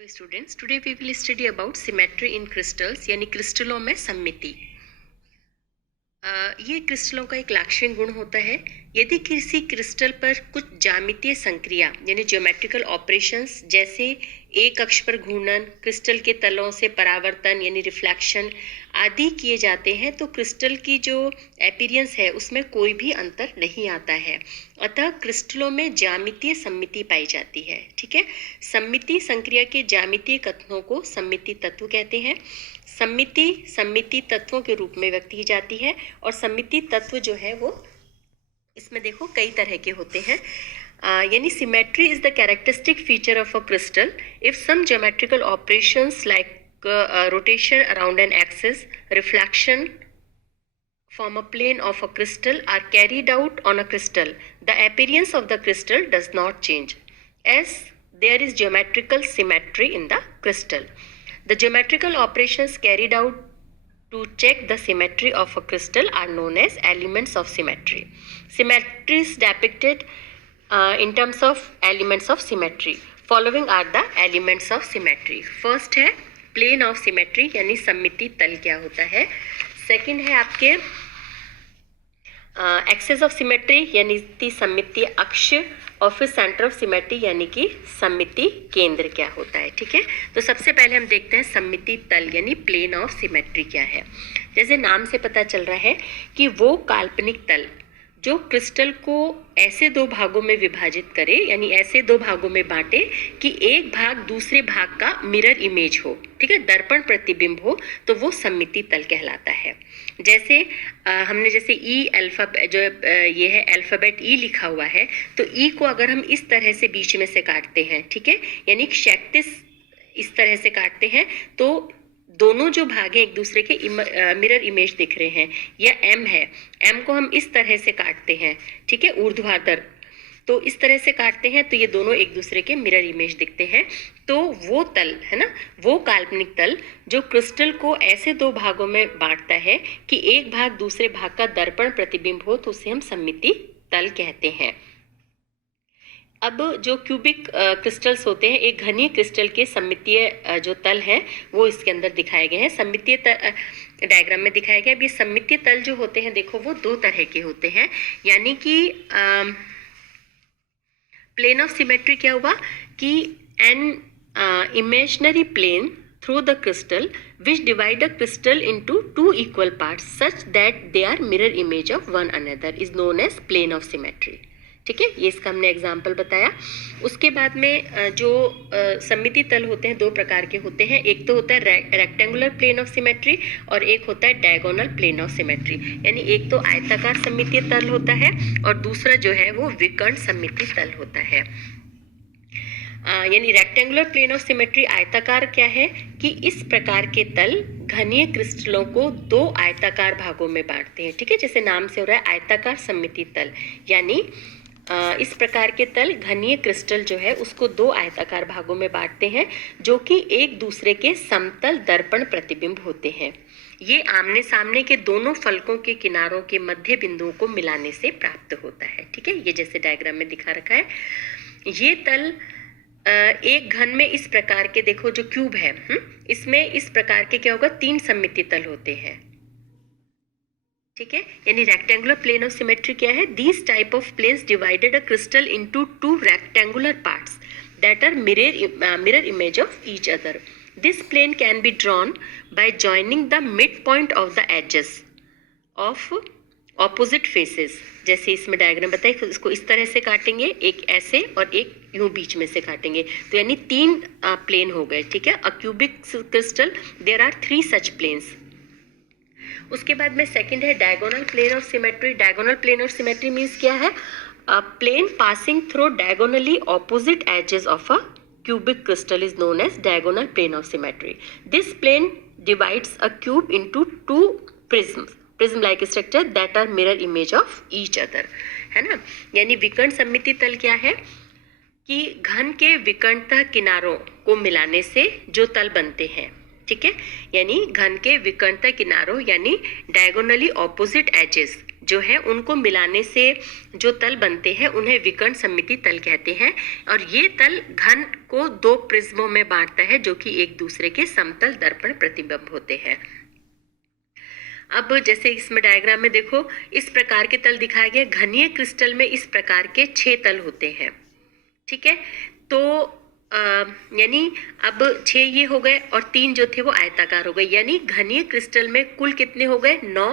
Hello students, today we will study about symmetry in crystals यानी क्रिस्टलों में सममिति। ये क्रिस्टलों का एक लाक्षणिक गुण होता है। यदि किसी क्रिस्टल पर कुछ ज्यामितीय संक्रिया यानी ज्योमेट्रिकल ऑपरेशंस जैसे एक अक्ष पर घूर्णन, क्रिस्टल के तलों से परावर्तन यानी रिफ्लेक्शन आदि किए जाते हैं तो क्रिस्टल की जो अपीयरेंस है उसमें कोई भी अंतर नहीं आता है। अतः क्रिस्टलों में ज्यामितीय सममिति पाई जाती है। ठीक है, सममिति संक्रिया के ज्यामितीय कथनों को सममिति तत्व कहते हैं। सममिति तत्वों के रूप में व्यक्त की जाती है और सममिति तत्व जो है वो इसमें देखो कई तरह के होते हैं। यानी symmetry is the characteristic feature of a crystal if some geometrical operations like rotation around an axis, reflection from a plane of a crystal are carried out on a crystal. The appearance of the crystal does not change as there is geometrical symmetry in the crystal. The geometrical operations carried out to check the symmetry of a crystal are known as elements of symmetry. Symmetry is depicted in terms of elements of symmetry. Following are the elements of symmetry. First है plane of symmetry यानी सममिति तल क्या होता है। Second है आपके access of symmetry यानी सममितीय अक्ष और फिर सेंटर ऑफ सिमेट्री यानी कि सममिति केंद्र क्या होता है। ठीक है, तो सबसे पहले हम देखते हैं सममिति तल यानी प्लेन ऑफ सिमेट्री क्या है। जैसे नाम से पता चल रहा है कि वो काल्पनिक तल जो क्रिस्टल को ऐसे दो भागों में विभाजित करे यानी ऐसे दो भागों में बांटे कि एक भाग दूसरे भाग का मिरर इमेज हो, ठीक है, दर्पण प्रतिबिंब हो, तो वो सममिति तल कहलाता है। जैसे हमने जैसे ई अल्फाबेट जो ये है अल्फाबेट ई लिखा हुआ है तो ई को अगर हम इस तरह से बीच में से काटते हैं, ठीक है, यानी क्षैतिज इस तरह से काटते हैं तो दोनों जो भाग हैं एक दूसरे के मिरर इमेज दिख रहे हैं। या एम है, एम को हम इस तरह से काटते हैं, ठीक है, ऊर्ध्वाधर, तो इस तरह से काटते हैं तो ये दोनों एक दूसरे के मिरर इमेज दिखते हैं। तो वो तल है ना, वो काल्पनिक तल जो क्रिस्टल को ऐसे दो भागों में बांटता है कि एक भाग दूसरे भाग का दर्पण प्रतिबिंब हो तो उसे हम सममिति तल कहते हैं। अब जो क्यूबिक क्रिस्टल्स होते हैं, एक घनीय क्रिस्टल के सममितीय जो तल हैं वो इसके अंदर दिखाए गए हैं, सममितीय डायग्राम में दिखाया गया। अब ये सममितीय तल जो होते हैं देखो वो दो तरह के होते हैं। यानी कि प्लेन ऑफ सिमेट्री क्या हुआ कि an imaginary plane through the crystal which divide the crystal into two equal parts such that they are mirror image of one another is known as plane of symmetry. ठीक है, ये इसका हमने example बताया। उसके बाद में जो सममिति तल होते हैं दो प्रकार के होते हैं। एक तो होता है रेक्टेंगुलर प्लेन ऑफ सिमेट्री और एक होता है डायगोनल प्लेन ऑफ सिमेट्री। यानी एक तो आयताकार सममितीय तल होता है और दूसरा जो है वो विकर्ण सममिति तल होता है। यानी रेक्टेंगुलर प्लेन ऑफ सिमेट्री आयताकार क्या है कि इस प्रकार के तल घनीय क्रिस्टलों को दो आयताकार भागों में बांटते हैं। ठीक है, जैसे नाम से हो रहा है आयताकार सममिति तल, यानी इस प्रकार के तल घनीय क्रिस्टल जो है उसको दो आयताकार भागों में बांटते हैं जो कि एक दूसरे के समतल दर्पण प्रतिबिंब होते हैं। ये आमने सामने के दोनों फलकों के किनारों के मध्य बिंदुओं को मिलाने से प्राप्त होता है। ठीक है, ये जैसे डायग्राम में दिखा रखा है। ये तल एक घन में इस प्रकार के देखो जो क्यूब है, इसमें इस प्रकार के क्या होगा, तीन सममिति तल होते हैं। ठीक है, यानी रेक्टेंगुलर प्लेन ऑफ सिमेट्री क्या है, these type of planes divided a crystal into two rectangular parts that are mirror image of each other. This plane can be drawn by joining the mid point of the edges of opposite faces. जैसे इसमें diagram बताइए, इसको इस तरह से काटेंगे, एक ऐसे और एक यूं बीच में से काटेंगे, तो यानी तीन प्लेन हो गए। ठीक है, a cubic crystal there are three such planes. उसके बाद में सेकंड है diagonal plane of symmetry. Diagonal plane of symmetry means क्या है, plane passing through diagonally opposite edges of a cubic crystal is known as diagonal plane of symmetry. This plane divides a cube into two prism-like structure that are mirror image of each other, है ना। यानी विकर्ण सममिति तल क्या है कि घन के विकर्णतः किनारों को मिलाने से जो तल बनते हैं। ठीक है, यानी घन के विकर्णतः किनारों यानी डायगोनली ऑपोजिट एजेस जो है उनको मिलाने से जो तल बनते हैं उन्हें विकर्ण सममिति तल कहते हैं। और ये तल घन को दो प्रिज्मों में बांटता है जो कि एक दूसरे के समतल दर्पण प्रतिबिंब होते हैं। अब जैसे इसमें डायग्राम में देखो, इस प्रकार के तल दिखाया गया। घनीय क्रिस्टल में इस प्रकार के 6 तल होते हैं, ठीक है। तो यानी अब 6 ये हो गए और 3 जो थे वो आयताकार हो गए, यानी घनीय क्रिस्टल में कुल कितने हो गए? 9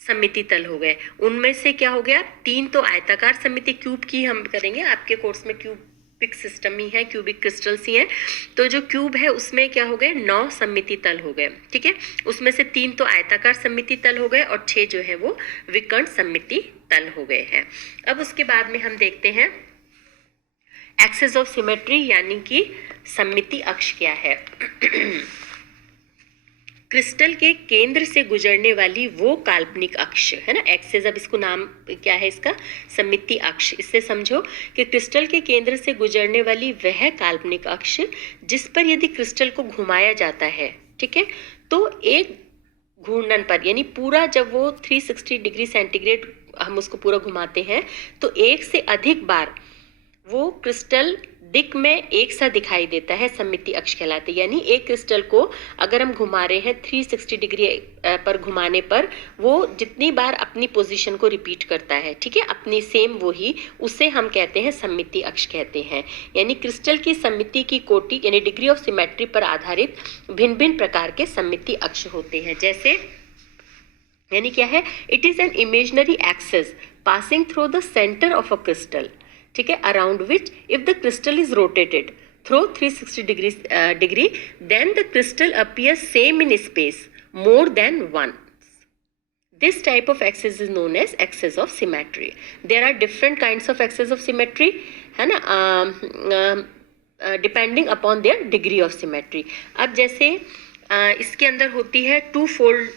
सममिति तल हो गए। उनमें से क्या हो गया? 3 तो आयताकार सममिति क्यूब की हम करेंगे, आपके कोर्स में क्यूबिक सिस्टम ही है, क्यूबिक क्रिस्टल्स ही है। तो जो क्यूब है उसमें क्या हो गए? 9 सममिति तल हो गए, ठीक है। उसमें से 3 तो आयताकार सममिति तल हो गए और 6 जो है वो विकर्ण सममिति तल हो गए हैं। अब उसके बाद में हम देखते हैं एक्सेस ऑफ सिमेट्री, यानी कि सममिति अक्ष क्या है। क्रिस्टल के केंद्र से गुजरने वाली वो काल्पनिक अक्ष है ना, एक्सेस। अब इसको नाम क्या है इसका? सममिति अक्ष। इससे समझो कि क्रिस्टल के केंद्र से गुजरने वाली वह काल्पनिक अक्ष जिस पर यदि क्रिस्टल को घुमाया जाता है, ठीक है, तो एक घूर्णन पर, यानी पूरा जब वो 360 डिग्री सेंटीग्रेड हम उसको पूरा घुमाते हैं, तो एक से अधिक बार वो क्रिस्टल दिक में एक सा दिखाई देता है, सममिति अक्ष कहलाते। यानी एक क्रिस्टल को अगर हम घुमा रहे हैं 360 डिग्री पर घुमाने पर, वो जितनी बार अपनी पोजीशन को रिपीट करता है, ठीक है, अपनी सेम वही, उसे हम कहते हैं सममिति अक्ष कहते हैं। यानी क्रिस्टल की सममिति की कोटि यानी डिग्री ऑफ सिमेट्री पर आधारित भिन्न भिन्न प्रकार के सममिति अक्ष होते हैं। जैसे यानी क्या है? It is an imaginary axis passing through the centre of a crystal, ठीक है, around which if the crystal is rotated through 360 degree then the crystal appears same in space more than once. This type of axis is known as axis of symmetry. There are different kinds of axis of symmetry, है ना, depending upon their degree of symmetry. अब जैसे इसके अंदर होती है 2-fold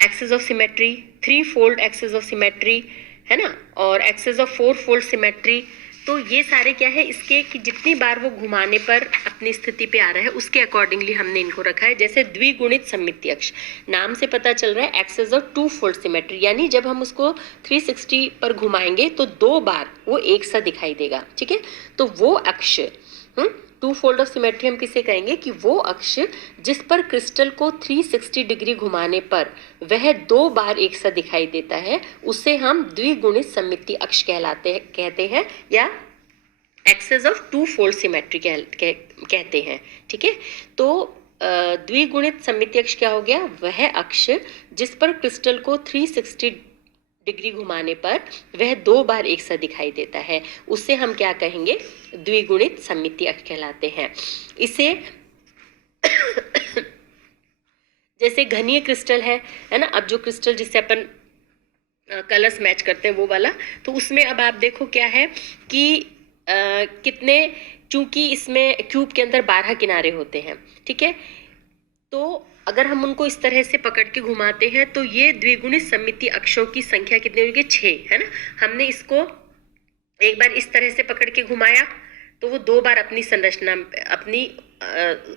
axis of symmetry, 3-fold axis of symmetry, है ना, और एक्सेस ऑफ 4-fold सिमेट्री। तो ये सारे क्या है इसके कि जितनी बार वो घुमाने पर अपनी स्थिति पे आ रहा है उसके अकॉर्डिंगली हमने इनको रखा है। जैसे द्विगुणित सममिति अक्ष, नाम से पता चल रहा है एक्सेस ऑफ 2-fold सिमेट्री, यानी जब हम उसको 360 पर घुमाएंगे तो 2 बार वो एक सा दिखाई देगा, ठीक है। तो वो अक्ष 2-fold ऑफ सिमेट्री हम किसे कहेंगे? कि वो अक्ष जिस पर क्रिस्टल को 360 डिग्री घुमाने पर वह 2 बार एक सा दिखाई देता है, उसे हम द्विगुणित सममिति अक्ष कहते हैं या एक्सेस ऑफ 2-fold सिमेट्री कहते हैं, ठीक है। तो द्विगुणित सममिति अक्ष क्या हो गया? वह अक्ष जिस पर क्रिस्टल को 360 डिग्री घुमाने पर वह 2 बार एक सा दिखाई देता है, उसे हम क्या कहेंगे? द्विगुणित सममिति अक्ष कहलाते हैं। इसे जैसे घनीय क्रिस्टल है ना, अब जो क्रिस्टल जिससे अपन कलर्स मैच करते हैं वो वाला, तो उसमें अब आप देखो क्या है कि कितने, चूंकि इसमें क्यूब के अंदर 12 किनारे होते हैं, ठीक है, तो अगर हम उनको इस तरह से पकड़ के घुमाते हैं तो ये द्विगुणित सममिति अक्षों की संख्या कितनी होगी? 6, है ना। हमने इसको एक बार इस तरह से पकड़ के घुमाया तो वो 2 बार अपनी संरचना अपनी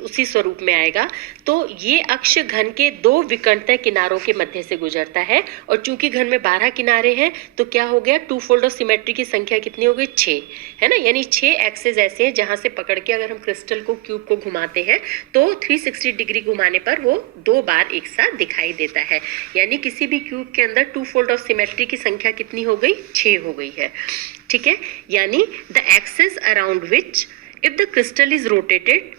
उसी स्वरूप में आएगा। तो ये अक्ष घन के 2 विकर्णतः किनारों के मध्य से गुजरता है, और चूंकि घन में 12 किनारे हैं तो क्या हो गया? 2-fold ऑफ सिमेट्री की संख्या कितनी हो गई? 6, है ना। यानी 6 एक्सेस ऐसे हैं जहां से पकड़ के अगर हम क्रिस्टल को क्यूब को घुमाते हैं तो 360 डिग्री घुमाने पर वो 2 बार एक साथ दिखाई देता है। यानी किसी भी क्यूब के अंदर 2-fold ऑफ सिमेट्री की संख्या कितनी हो गई? 6 हो गई है, ठीक है। यानी the axis around which if the crystal is rotated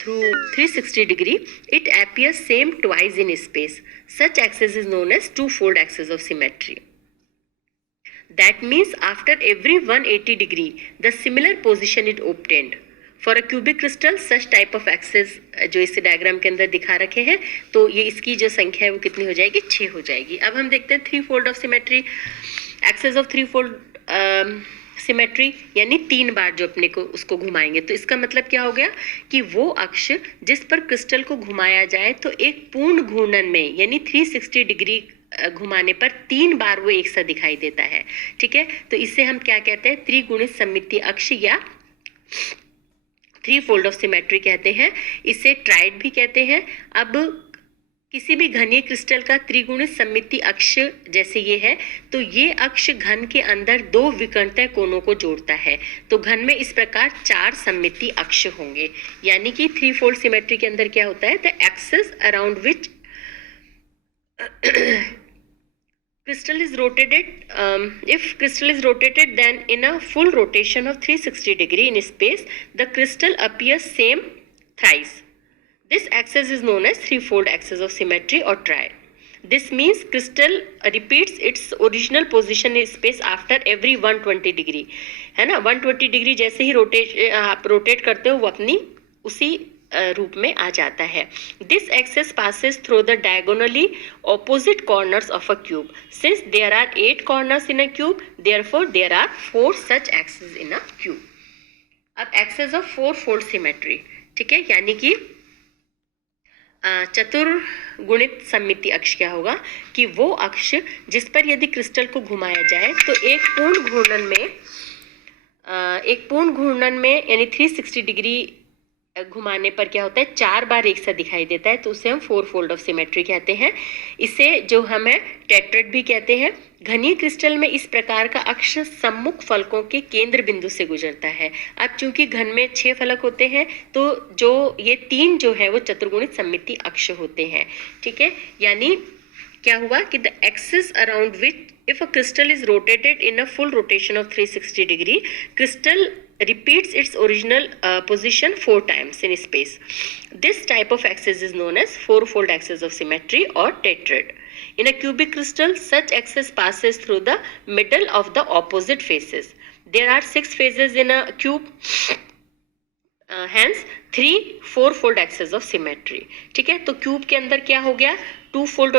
through 360 degree, it appears same twice in space. Such axis is known as 2-fold axis of symmetry. That means after every 180 degree, the similar position is obtained. For a cubic crystal, such type of axis जो इस diagram के अंदर दिखा रखे हैं, तो ये इसकी जो संख्या है वो कितनी हो जाएगी? 6 हो जाएगी। अब हम देखते हैं 3-fold of symmetry, axis of 3-fold symmetry, यानी 3 बार जो अपने को उसको घुमाएंगे। तो इसका मतलब क्या हो गया कि वो अक्ष जिस पर क्रिस्टल को घुमाया जाए तो एक पूर्ण घूर्णन में यानी 360 डिग्री घुमाने पर 3 बार वो एक सा दिखाई देता है, ठीक है। तो इसे हम क्या कहते हैं? त्रिगुणित सममिति अक्ष या 3-fold ऑफ सिमेट्री कहते हैं। इसे ट्राइड भी कहते हैं। अब किसी भी घनीय क्रिस्टल का त्रिगुणित सममिति अक्ष जैसे ये है, तो ये अक्ष घन के अंदर दो विकर्णीय कोणों को जोड़ता है। तो घन में इस प्रकार 4 सममिति अक्ष होंगे, यानी कि 3-fold सिमेट्री के अंदर क्या होता है, the axis around which crystal is rotated, if crystal is rotated, then in a full rotation of 360 degree in space, the crystal appears same thrice. This axis is known as threefold axis of symmetry or tri. This means crystal repeats its original position in space after every 120 degree, है ना। 120 degree जैसे ही आप rotate करते हो वो अपनी उसी रूप में आ जाता है। This axis passes through the diagonally opposite corners of a cube. Since there are 8 corners in a cube, therefore there are 4 such axes in a cube. अब एक्सेस ऑफ 4-fold सिमेट्री, ठीक है, यानी कि चतुर्गुणित सममिति अक्ष क्या होगा कि वो अक्ष जिस पर यदि क्रिस्टल को घुमाया जाए तो एक पूर्ण घूर्णन में यानी 360 डिग्री घुमाने पर क्या होता है, 4 बार एक सा दिखाई देता है, तो उसे हम 4-fold ऑफ सिमेट्री कहते हैं। इसे जो हमें टेट्राड भी कहते हैं। घनीय क्रिस्टल में इस प्रकार का अक्ष सम्मुख फलकों के केंद्र बिंदु से गुजरता है। अब चूंकि घन में 6 फलक होते हैं, तो जो ये 3 जो है वो चतुर्गुणित सममिति अक्ष होते हैं, ठीक है। यानी क्या हुआ कि the axis around which if a crystal is rotated in a full rotation of 360 degree, crystal repeats its original position 4 times in space. This type of axis is known as 4-fold axis of symmetry or tetrad. In a cubic crystal, such axis passes through the middle of the opposite faces. There are 6 faces in a cube. Hence 3-4-fold axis of symmetry, ठीक है। तो cube के अंदर क्या हो गया, 2-fold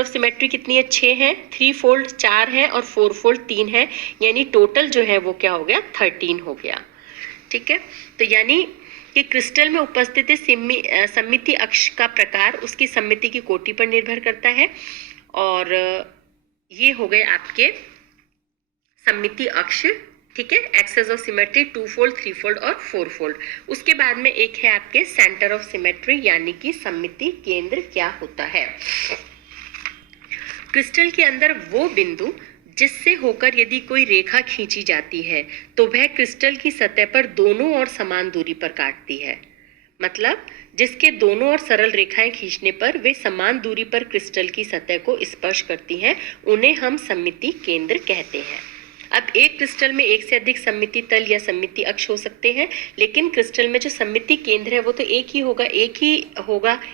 of symmetry कितनी है, 6 है, 3-fold 4 है और 4-fold 3 है, यानी टोटल जो है वो क्या हो गया, 13 हो गया, ठीक है। तो यानी कि क्रिस्टल में उपस्थित सममिति अक्ष का प्रकार उसकी सममिति की कोटि पर निर्भर करता है। और ये हो गए आपके सममिति अक्ष, ठीक है, access of symmetry 2-fold, 3-fold और 4-fold। उसके बाद में एक है आपके सेंटर ऑफ सिमेट्री, यानी कि सममिति केंद्र क्या होता है। क्रिस्टल के अंदर वो बिंदु जिससे होकर यदि कोई रेखा खींची जाती है तो वह क्रिस्टल की सतह पर दोनों ओर समान दूरी पर काटती है। मतलब जिसके दोनों ओर सरल रेखाएं खींचने पर वे समान दूरी पर क्रिस्टल की सतह को स्पर्श करती हैं, उन्हें हम सममिति केंद्र कहते हैं। अब एक क्रिस्टल में एक से अधिक सममिति तल या सममिति अक्ष हो सकते हैं, लेकिन क्रिस्टल में जो सममिति केंद्र है वो तो एक ही होगा,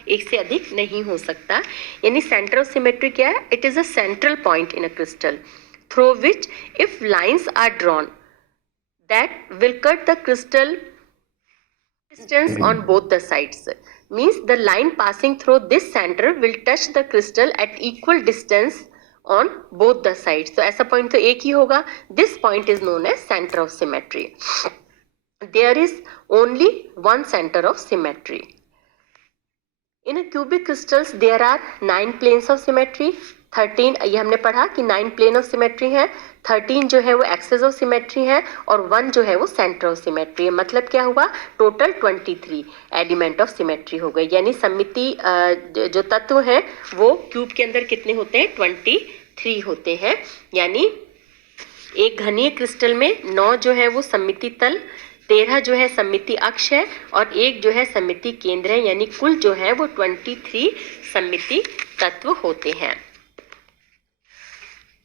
एक से अधिक नहीं हो सकता। यानी सेंटर ऑफ सिमेट्री क्या है, it is a central point in a crystal through which if lines are drawn that will cut the crystal distance on both the sides. Means the line passing through this center will touch the crystal at equal distance on both the sides. तो ऐसा point तो एक ही होगा. This point is known as center of symmetry. There is only one center of symmetry. In a cubic crystals there are 9 planes of symmetry. 13 ये हमने पढ़ा कि 9 plane of symmetry है, 13 जो है वो एक्सेस ऑफ सिमेट्री है और 1 जो है वो सेंटर ऑफ सिमेट्री है। मतलब क्या हुआ, टोटल 23 एलिमेंट ऑफ सिमेट्री हो गए। यानी सममिति जो तत्व हैं वो क्यूब के अंदर कितने होते हैं, 23 होते हैं। यानी एक घनीय क्रिस्टल में 9 जो है वो सममिति तल, 13 जो है सममिति अक्ष है और 1 जो है सममिति केंद्र है। यानी कुल जो है वो 23 सममिति तत्व होते हैं।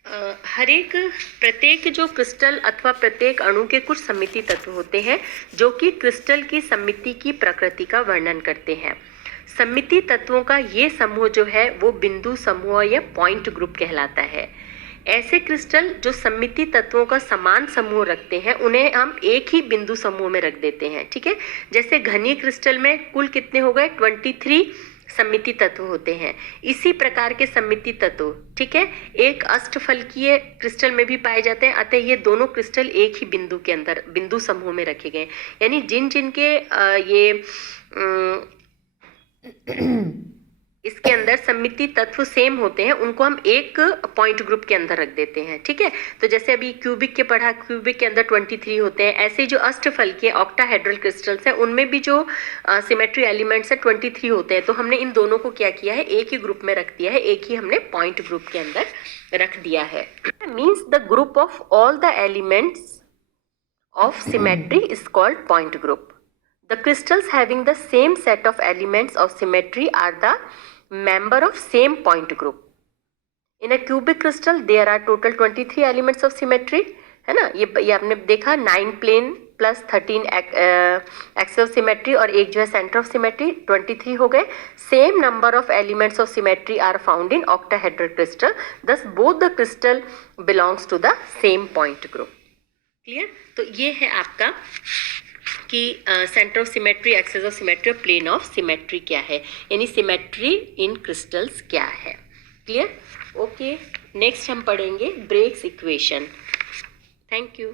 प्रत्येक जो क्रिस्टल अथवा प्रत्येक अणु के कुछ सममिति तत्व होते हैं जो कि क्रिस्टल की सममिति की प्रकृति का वर्णन करते हैं। सममिति तत्वों का ये समूह जो है वो बिंदु समूह या पॉइंट ग्रुप कहलाता है। ऐसे क्रिस्टल जो सममिति तत्वों का समान समूह रखते हैं उन्हें हम एक ही बिंदु समूह में रख देते हैं, ठीक है। जैसे घनीय क्रिस्टल में कुल कितने हो गए, 23 सममिति तत्व होते हैं। इसी प्रकार के सममिति तत्व, ठीक है, एक अष्टफलकीय क्रिस्टल में भी पाए जाते हैं। अतः ये दोनों क्रिस्टल एक ही बिंदु के अंदर बिंदु समूह में रखे गए। यानी जिन जिन के ये इसके अंदर सममिति तत्व सेम होते हैं, उनको हम एक पॉइंट ग्रुप के अंदर रख देते हैं, ठीक है। तो जैसे अभी क्यूबिक के पढ़ा, क्यूबिक के अंदर 23 होते हैं, ऐसे जो अष्टफल के ऑक्टाहेड्रल क्रिस्टल्स हैं उनमें भी जो सिमेट्री एलिमेंट्स हैं 23 होते हैं। तो हमने इन दोनों को क्या किया है, एक ही ग्रुप में रख दिया है, एक ही हमने पॉइंट ग्रुप के अंदर रख दिया है। Means the group of all the elements of symmetry is called point group. The crystals having the same set of elements of symmetry are the member of same point group. In a cubic crystal there are total 23 elements of symmetry, है ना। ये आपने देखा 9 plane plus 13 axial symmetry और एक जो है centre of symmetry 23 हो गए। Same number of elements of symmetry are found in octahedral crystal, thus both the crystal belongs to the same point group. Clear. तो ये है आपका कि centre of symmetry, axis of symmetry और plane of symmetry क्या है, यानी symmetry in crystals क्या है। क्लियर। ओके, नेक्स्ट हम पढ़ेंगे ब्रेग्स इक्वेशन। Thank you.